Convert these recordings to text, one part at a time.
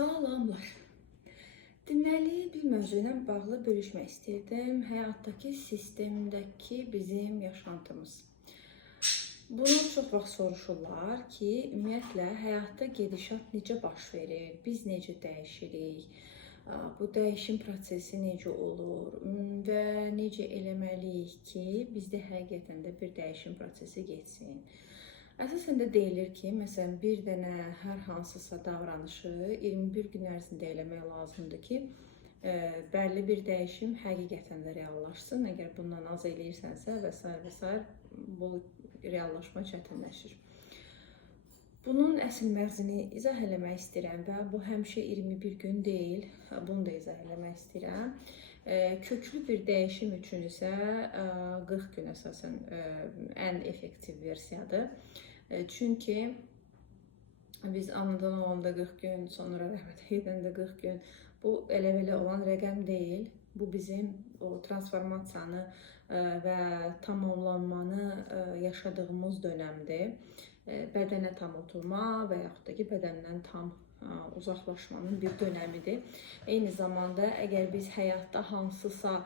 Salamlar. Deməli, bir mövzu ilə bağlı bölüşmək istəyirdim. Həyatdakı sistemdəki bizim yaşantımız. Bunu çox vaxt soruşurlar ki, ümumiyyətlə həyatda gedişat necə baş verir, biz necə dəyişirik, bu dəyişim prosesi necə olur və necə eləməliyik ki, bizdə həqiqətən də bir dəyişim prosesi geçsin. Əsasən də deyilir ki, məsələn, bir dənə hər hansısa davranışı 21 gün ərzində eləmək lazımdır ki, bəlli bir dəyişim həqiqətən də reallaşsın. Əgər bundan az eləyirsənsə və s. bu reallaşma çətinləşir. Bunun əsl məğzini izah eləmək istəyirəm və bu həmişə 21 gün deyil, bunu da izah eləmək istəyirəm. Köklü bir dəyişim üçün isə 40 gün əsasən ən effektiv versiyadır. Çünki biz anadan olanda 40 gün, sonra rəhmətə gedəndə 40 gün, bu elə-belə olan rəqəm deyil. Bu bizim o transformasiyanı və tamamlanmanı yaşadığımız dönəmdir. Bədənə tam oturma və yaxud da ki, bədəndən tam uzaqlaşmanın bir dönəmidir. Eyni zamanda, əgər biz həyatda hansısa,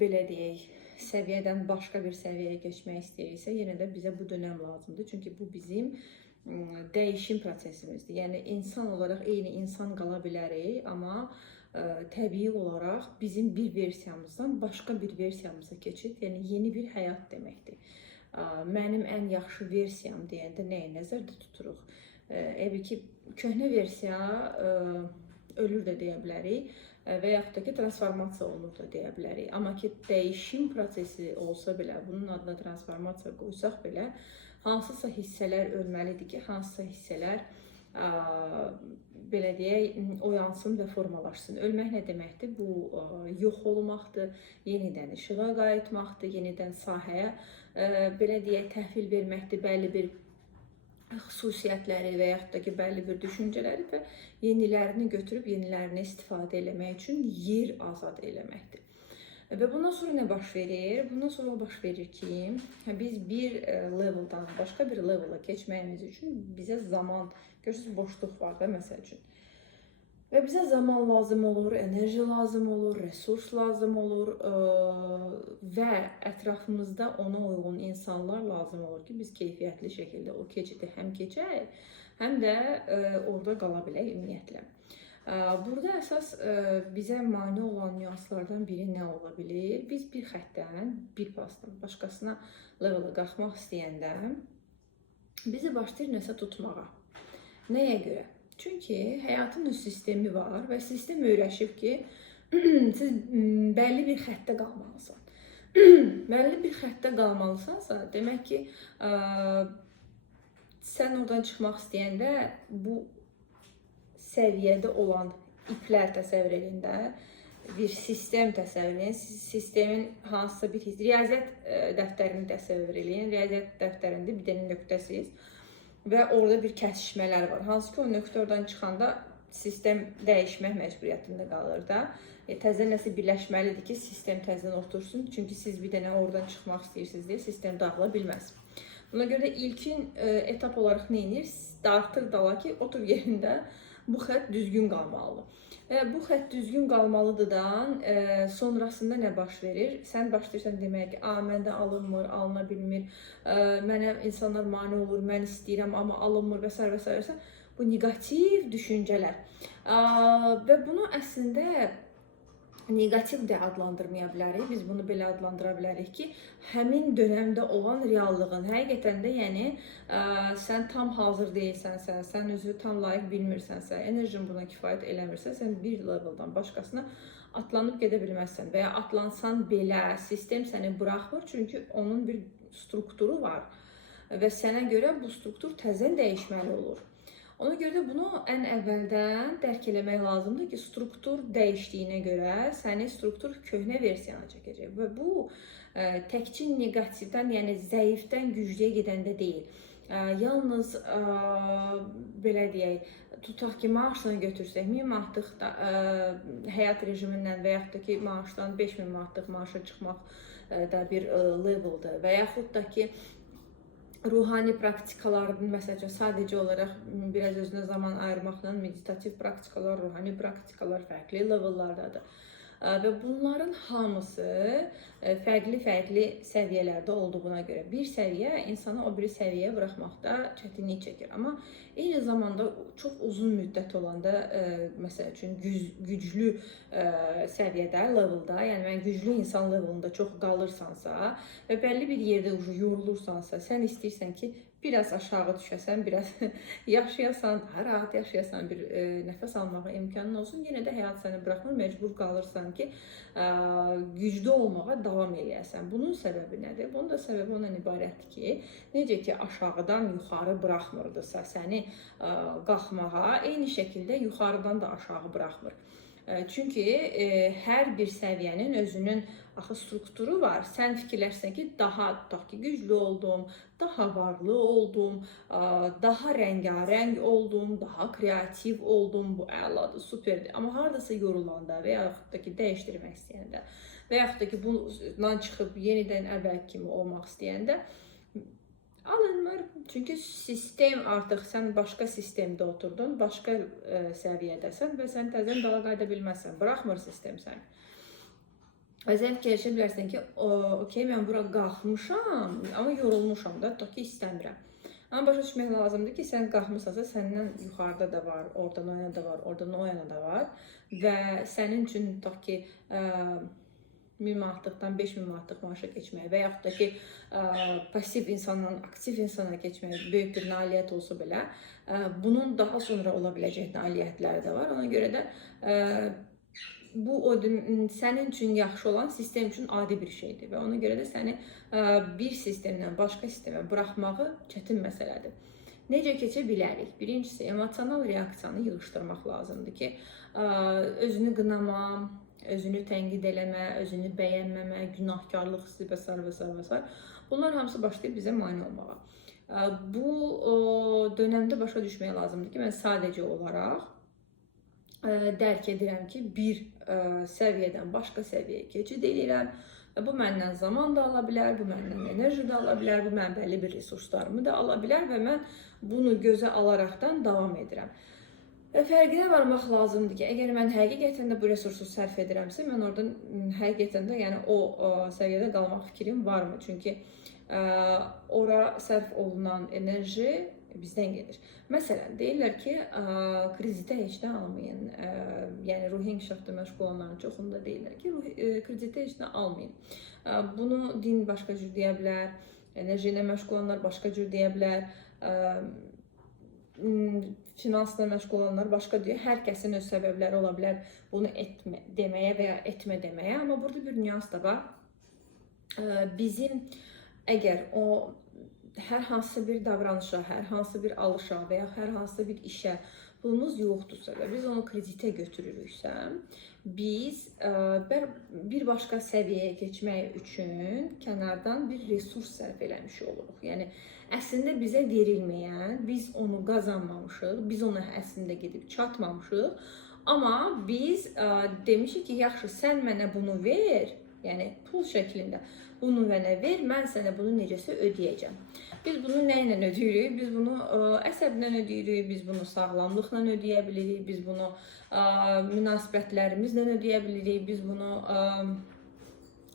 belə deyək, səviyyədən başqa bir səviyyəyə keçmək istəyiriksə, yenə də bizə bu dönəm lazımdır. Çünki bu bizim dəyişim prosesimizdir. Yəni, insan olaraq eyni insan qala bilərik, amma təbii olaraq bizim bir versiyamızdan başqa bir versiyamıza keçid, yəni yeni bir həyat deməkdir. Mənim ən yaxşı versiyam deyəndə nəyi nəzərdə tuturuq? Əvvəl ki, köhnə versiya ölür də deyə bilərik və yaxud da ki, transformasiya olunur da deyə bilərik. Amma ki, dəyişim prosesi olsa belə, bunun adına transformasiya qoysaq belə, hansısa hissələr ölməlidir ki, hansısa hissələr belə deyək, oyansın və formalaşsın. Ölmək nə deməkdir? Bu, yox olmaqdır, yenidən işığa qayıtmaqdır, yenidən sahəyə, belə deyək, təhvil verməkdir, bəlli bir xüsusiyyətləri və yaxud da ki, bəlli bir düşüncələri və yenilərini götürüb, yenilərini istifadə eləmək üçün yer azad eləməkdir. Və bundan sonra nə baş verir? Bundan sonra baş verir ki, biz bir leveldan başqa bir levela keçməyimiz üçün bizə zaman, görürsünüz, boşluq var da, məsəl üçün. Və bizə zaman lazım olur, enerji lazım olur, resurs lazım olur və ətrafımızda ona uyğun insanlar lazım olur ki, biz keyfiyyətli şəkildə o keçidi həm keçək, həm də orada qala bilək ümumiyyətlə. Burada əsas bizə mane olan nüanslardan biri nə ola bilir? Biz bir xəttdən, bir pasdan başqasına levela qalxmaq istəyəndə bizi başlayır nəsə tutmağa. Nəyə görə? Çünki həyatın öz sistemi var və sistem öyrəşib ki, siz bəlli bir xəttə qalmalısan. Bəlli bir xəttə qalmalısansa, demək ki, sən oradan çıxmaq istəyəndə bu səviyyədə olan iplər təsəvvür edin də, bir sistem təsəvvür edin, sistemin hansısa bir riyaziyyat dəftərini təsəvvür edin, riyaziyyat dəftərində bir dənə nöqtəsiz və orada bir kəsişmələr var. Hansı ki, o nöqtə oradan çıxanda sistem dəyişmək məcburiyyətində qalır da. Təzə nəsə birləşməlidir ki, sistem təzədən otursun. Çünki siz bir dənə oradan çıxmaq istəyirsiniz deyə sistem dağıla bilməz. Buna görə də ilkin etap olaraq nə edir? Dartır dala ki, otur yerində bu xətt düzgün qalmalıdır. Bu xətt düzgün qalmalıdırdan sonrasında nə baş verir? Sən başlayırsan demək ki, məndə alınmır, alına bilmir, mənə insanlar mane olur, mən istəyirəm, amma alınmır və s. Bu negativ düşüncələr. Və bunu əslində negativ də adlandırmaya bilərik. Biz bunu belə adlandıra bilərik ki, həmin dönəmdə olan reallığın həqiqətən də, yəni sən tam hazır deyilsənsə, sən özü tam layiq bilmirsənsə, enerjin buna kifayət eləmirsə, sən bir leveldan başqasına atlanıb gedə bilməzsən və ya atlansan belə sistem səni buraxmır, çünki onun bir strukturu var və sənə görə bu struktur təzədən dəyişməli olur. Ona görə də bunu ən əvvəldən dərk eləmək lazımdır ki, struktur dəyişdiyinə görə səni struktur köhnə versiyana çəkəcək. Və bu təkcə negativdən, yəni zəifdən güclüyə gedəndə deyil. Yalnız belə deyək, tutaq ki, maaşını götürsək, 1000 manatlıq həyat rejimindən və yaxud da ki, maaşdan 5000 manatlıq maaşa çıxmaq da bir leveldir və yaxud da ki, ruhani praktikaların, məsəl üçün, sadəcə olaraq biraz özünə zaman ayırmaqla meditativ praktikalar, ruhani praktikalar fərqli levellardadır. Və bunların hamısı fərqli səviyyələrdə olduğuna görə bir səviyyə insanı o biri səviyyəyə buraxmaqda çətinlik çəkir. Amma eyni zamanda çox uzun müddət olanda, məsəl üçün güclü səviyyədə, levelda, yəni mən güclü insan levelında çox qalırsansa və bəlli bir yerdə yorulursansa, sən istəyirsən ki, biraz aşağı düşəsən, biraz yaşayasan, daha rahat yaşayasan, bir nəfəs almağa imkanın olsun, yenə də həyat səni buraxmır, məcbur qalırsan ki, güclü olmağa davam eləyəsən. Bunun səbəbi nədir? Bunun da səbəbi ondan ibarətdir ki, necə ki aşağıdan yuxarı buraxmırdısa səni qalxmağa, eyni şəkildə yuxarıdan da aşağı buraxmır. Çünki hər bir səviyyənin özünün axı strukturu var. Sən fikirləşsən ki, daha tutaq ki, güclü oldum, daha varlı oldum, daha rəngarəng oldum, daha kreativ oldum, bu əladır, superdir. Amma hardasa yorulanda və yaxud da ki, dəyişdirmək istəyəndə və yaxud da ki, bundan çıxıb yenidən əvvəl kimi olmaq istəyəndə alınmır. Çünki sistem artıq, sən başqa sistemdə oturdun, başqa səviyyədəsən və sən təzən dala qayıda bilməzsən. Buraxmır sistem səni. Və sən fikirləşə bilərsən ki, okey, mən bura qalxmışam, amma yorulmuşam da, tutaq ki, istəmirəm. Amma başa düşmək lazımdır ki, sən qalxmışsansa, səndən yuxarıda da var, oradan o yana da var, oradan o yana da var və sənin üçün tutaq ki, 1000 manatlıq 5000 manatlıq maaşa keçməyə və yaxud da ki, pasiv insandan aktiv insana keçməyə böyük bir nailiyyət olsa belə, bunun daha sonra ola biləcək nailiyyətləri də var. Ona görə də bu sənin üçün yaxşı olan sistem üçün adi bir şeydir və ona görə də səni bir sistemdən başqa sistemə buraxmağı çətin məsələdir. Necə keçə bilərik? Birincisi, emosional reaksiyanı yığışdırmaq lazımdır ki, özünü qınama, özünü tənqid eləmə, özünü bəyənməmə, günahkarlıq hissi və s. Bunlar hamısı başlayıb bizə mane olmağa. Bu dönəmdə başa düşmək lazımdır ki, mən sadəcə olaraq dərk edirəm ki, bir səviyyədən başqa səviyyəyə keçid edirəm. Bu məndən zaman da ala bilər, bu məndən enerji də ala bilər, bu mənim bəlli bir resurslarımı da ala bilər və mən bunu gözə alaraqdan davam edirəm. Və fərqinə varmaq lazımdır ki, əgər mən həqiqətən də bu resursu sərf edirəmsə, mən oradan həqiqətən də yəni o səviyyədə qalmaq fikrim varmı? Çünki ora sərf olunan enerji bizdən gedir. Məsələn, deyirlər ki, kreditə heç nə almayın. Yəni, ruhi inkişafda məşğul olanların çoxunda deyirlər ki, kreditə heç nə almayın. Bunu din başqa cür deyə bilər, enerji ilə məşğul olanlar başqa cür deyə bilər, finansla məşğul olanlar başqa deyir. Hər kəsin öz səbəbləri ola bilər bunu deməyə və ya etmə deməyə. Amma burada bir nüans da var. Bizim əgər o hər hansı bir davranışa, hər hansı bir alışa və ya hər hansı bir işə pulumuz yoxdursa və biz onu kreditə götürürüksə, biz bir başqa səviyyəyə keçmək üçün kənardan bir resurs sərf eləmiş oluruq. Yəni, əslində bizə verilməyən, biz onu qazanmamışıq, biz ona əslində gedib çatmamışıq. Amma biz demişik ki, yaxşı, sən mənə bunu ver, yəni pul şəklində bunu mənə ver, mən sənə bunu necəsə ödəyəcəm. Biz bunu nə ilə ödəyirik? Biz bunu əsəblə ödəyirik, biz bunu sağlamlıqla ödəyə bilirik, biz bunu münasibətlərimizlə ödəyə bilirik, biz bunu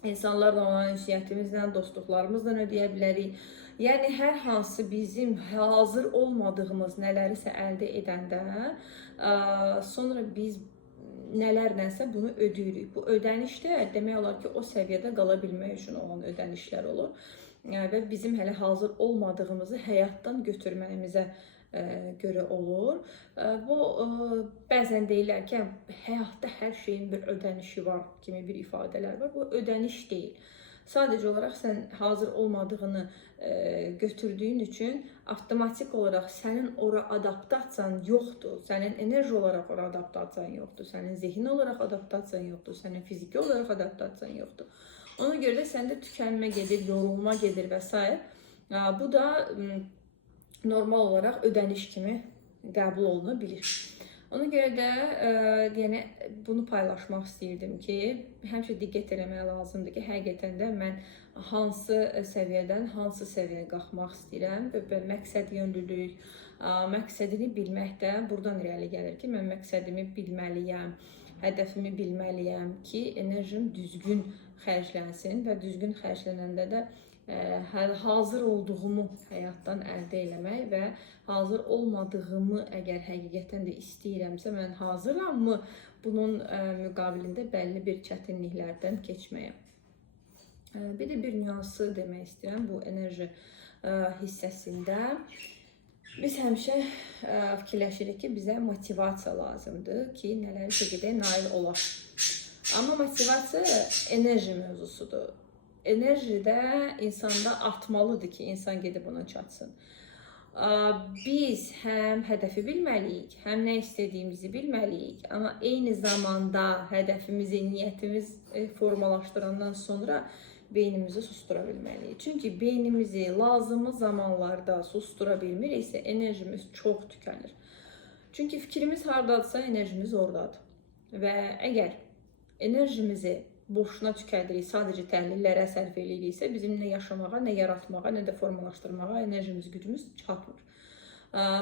insanlarla olan ünsiyyətimizlə, dostluqlarımızla ödəyə bilərik. Yəni, hər hansı bizim hazır olmadığımız nələrisə əldə edəndə, sonra biz nələrlənsə bunu ödəyirik. Bu ödənişdə demək olar ki, o səviyyədə qala bilmək üçün olan ödənişlər olur. Və bizim hələ hazır olmadığımızı həyatdan götürməyimizə görə olur. Bu, bəzən deyirlər ki, həyatda hər şeyin bir ödənişi var kimi bir ifadələr var. Bu ödəniş deyil. Sadəcə olaraq sən hazır olmadığını götürdüyün üçün avtomatik olaraq sənin ora adaptasiyan yoxdur. Sənin enerji olaraq ora adaptasiyan yoxdur. Sənin zehni olaraq adaptasiyan yoxdur. Sənin fiziki olaraq adaptasiyan yoxdur. Ona görə də səndə tükənmə gedir, yorulma gedir və s. Bu da normal olaraq ödəniş kimi qəbul oluna bilir. Ona görə də yəni bunu paylaşmaq istəyirdim ki, həmişə diqqət eləmək lazımdır ki, həqiqətən də mən hansı səviyyədən hansı səviyyəyə qalxmaq istəyirəm və məqsəd yönlülük, məqsədini bilmək də buradan irəli gəlir ki, mən məqsədimi bilməliyəm, hədəfimi bilməliyəm ki, enerjim düzgün xərclənsin və düzgün xərclənəndə də hazır olduğumu həyatdan əldə eləmək və hazır olmadığımı əgər həqiqətən də istəyirəmsə, mən hazırammı bunun müqabilində bəlli bir çətinliklərdən keçməyə. Bir də bir nüansı demək istəyirəm bu enerji hissəsində. Biz həmişə fikirləşirik ki, bizə motivasiya lazımdır ki, nələri gedək nail olaq. Amma motivasiya enerji mövzusudur. Enerji də insanda artmalıdır ki, insan gedib ona çatsın. Biz həm hədəfi bilməliyik, həm nə istədiyimizi bilməliyik. Amma eyni zamanda hədəfimizi, niyyətimiz formalaşdırandan sonra beynimizi sustura bilməliyik. Çünki beynimizi lazımı zamanlarda sustura bilmiriksə, enerjimiz çox tükənir. Çünki fikrimiz hardadırsa, enerjimiz oradadır. Və əgər enerjimizi boşuna tükədirik, sadəcə təhlillərə sərf eləyiriksə, bizim nə yaşamağa, nə yaratmağa, nə də formalaşdırmağa enerjimiz, gücümüz çatmır.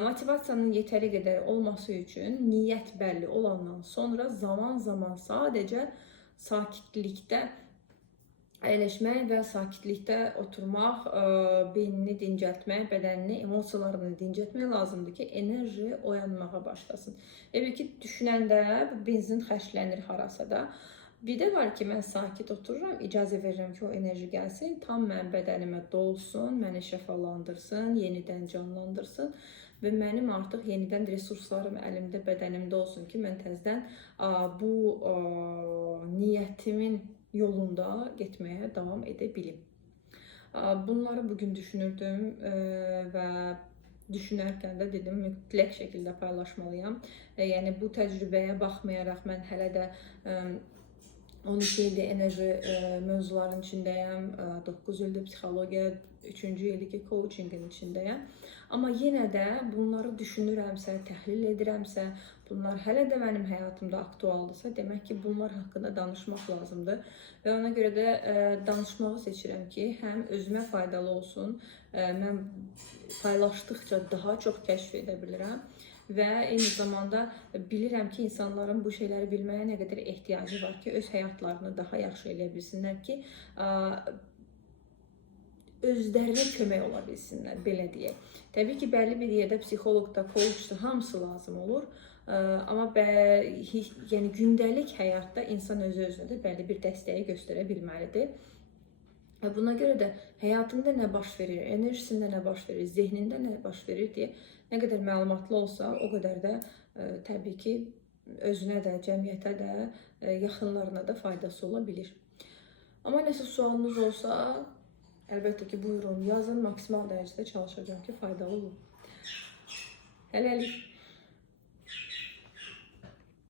Motivasiyanın yetəri qədər olması üçün niyyət bəlli olandan sonra zaman-zaman sadəcə sakitlikdə əyləşmək və sakitlikdə oturmaq, beynini dincəltmək, bədənini, emosiyalarını dincəltmək lazımdır ki, enerji oyanmağa başlasın. Elə ki, düşünəndə benzin xərclənir harasa da. Bir də var ki, mən sakit otururam, icazə verirəm ki, o enerji gəlsin, tam mənim bədənimə dolsun, məni şəfalandırsın, yenidən canlandırsın və mənim artıq yenidən resurslarım əlimdə, bədənimdə olsun ki, mən təzədən bu niyyətimin yolunda getməyə davam edə bilim. Bunları bugün düşünürdüm və düşünərkən də dedim, mütləq şəkildə paylaşmalıyam. Yəni bu təcrübəyə baxmayaraq mən hələ də 12 ildir enerji mövzuların içindəyəm, 9 ildir psixologiya, 3-cü ildir ki, coachingin içindəyəm. Amma yenə də bunları düşünürəmsə, təhlil edirəmsə, bunlar hələ də mənim həyatımda aktualdırsa, demək ki, bunlar haqqında danışmaq lazımdır. Və ona görə də danışmağı seçirəm ki, həm özümə faydalı olsun, mən paylaşdıqca daha çox kəşf edə bilirəm. Və eyni zamanda bilirəm ki, insanların bu şeyləri bilməyə nə qədər ehtiyacı var ki, öz həyatlarını daha yaxşı eləyə bilsinlər ki, özlərinə kömək ola bilsinlər, belə deyək. Təbii ki, bəlli bir yerdə psixoloq da, coach da, hamısı lazım olur. Amma yəni gündəlik həyatda insan özü-özünə də bəlli bir dəstəyi göstərə bilməlidir. Buna görə də həyatında nə baş verir, enerjisində nə baş verir, zehnində nə baş verir deyə nə qədər məlumatlı olsa, o qədər də təbii ki, özünə də, cəmiyyətə də, yaxınlarına da faydası ola bilir. Amma nəsə sualınız olsa, əlbəttə ki, buyurun, yazın, maksimal dərəcədə çalışacağım ki, faydalı olun. Hələlik.